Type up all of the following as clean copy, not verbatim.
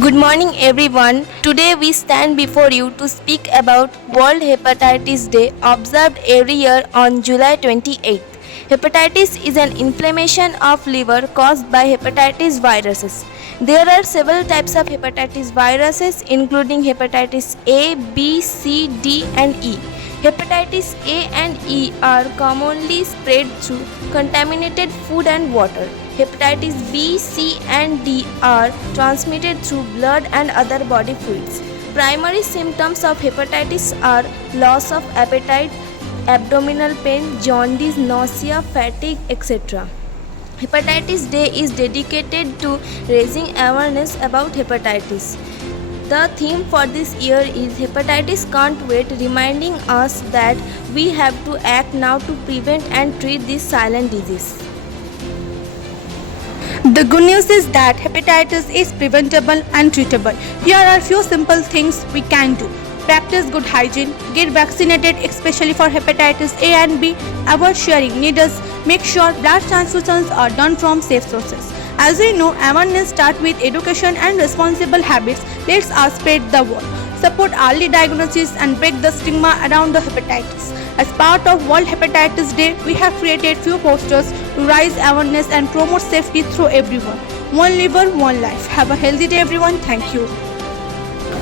Good morning, everyone. Today we stand before you to speak about World Hepatitis Day, observed every year on July 28th. Hepatitis is an inflammation of liver caused by hepatitis viruses. There are several types of hepatitis viruses, including hepatitis A, B, C, D, and E. Hepatitis A and E are commonly spread through contaminated food and water. Hepatitis B, C, and D are transmitted through blood and other body fluids. Primary symptoms of hepatitis are loss of appetite, abdominal pain, jaundice, nausea, fatigue, etc. Hepatitis Day is dedicated to raising awareness about hepatitis. The theme for this year is Hepatitis Can't Wait, reminding us that we have to act now to prevent and treat this silent disease. The good news is that hepatitis is preventable and treatable. Here are few simple things we can do. Practice good hygiene, get vaccinated especially for hepatitis A and B, avoid sharing needles, make sure blood transfusions are done from safe sources. As we know, awareness starts with education and responsible habits. Let's spread the word. Support early diagnosis and break the stigma around the hepatitis. As part of World Hepatitis Day, we have created few posters to raise awareness and promote safety through everyone. One liver, one life. Have a healthy day, everyone. Thank you.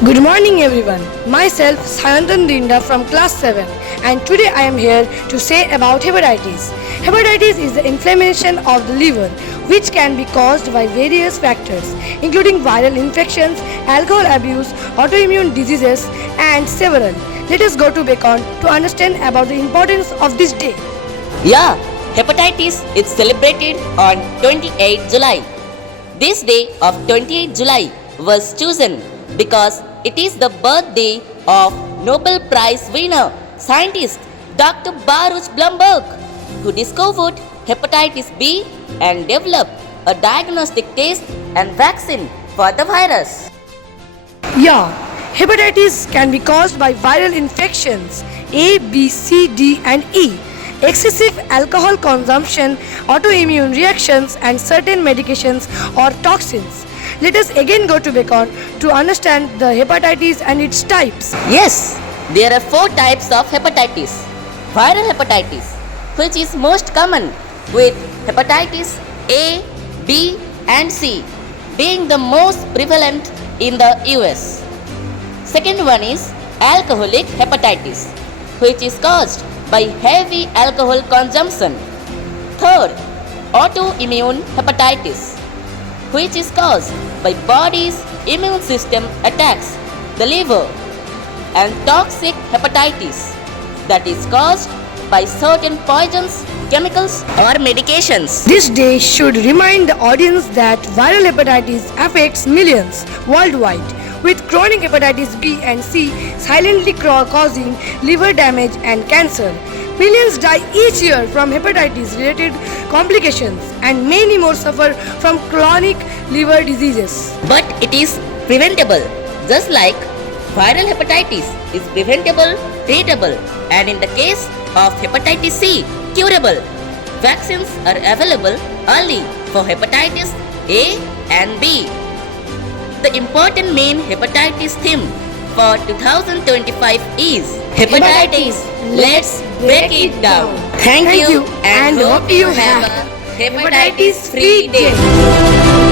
Good morning, everyone. Myself, Sayantan Dinda from class 7, and today I am here to say about hepatitis. Hepatitis is the inflammation of the liver, which can be caused by various factors, including viral infections, alcohol abuse, autoimmune diseases, and several. Let us go to Bacon to understand about the importance of this day. Yeah, hepatitis is celebrated on 28 July. This day of 28 July was chosen because it is the birthday of Nobel Prize winner, scientist Dr. Baruch Blumberg, who discovered hepatitis B and developed a diagnostic test and vaccine for the virus. Yeah, hepatitis can be caused by viral infections A, B, C, D, and E, excessive alcohol consumption, autoimmune reactions, and certain medications or toxins. Let us again go to Bacon to understand the hepatitis and its types. Yes, there are 4 types of hepatitis. Viral hepatitis, which is most common, with hepatitis A, B, and C being the most prevalent in the US. Second one is alcoholic hepatitis, which is caused by heavy alcohol consumption. Third, autoimmune hepatitis, which is caused by body's immune system attacks the liver. And toxic hepatitis, that is caused by certain poisons, chemicals, or medications. This day should remind the audience that viral hepatitis affects millions worldwide, with chronic hepatitis B and C silently causing liver damage and cancer. Millions die each year from hepatitis-related complications, and many more suffer from chronic liver diseases. But it is preventable, just like viral hepatitis is preventable, treatable, and in the case of hepatitis C, curable. Vaccines are available only for hepatitis A and B. The important main hepatitis theme for 2025 is Hepatitis, let's break it down. Thank you and hope you have a hepatitis-free day.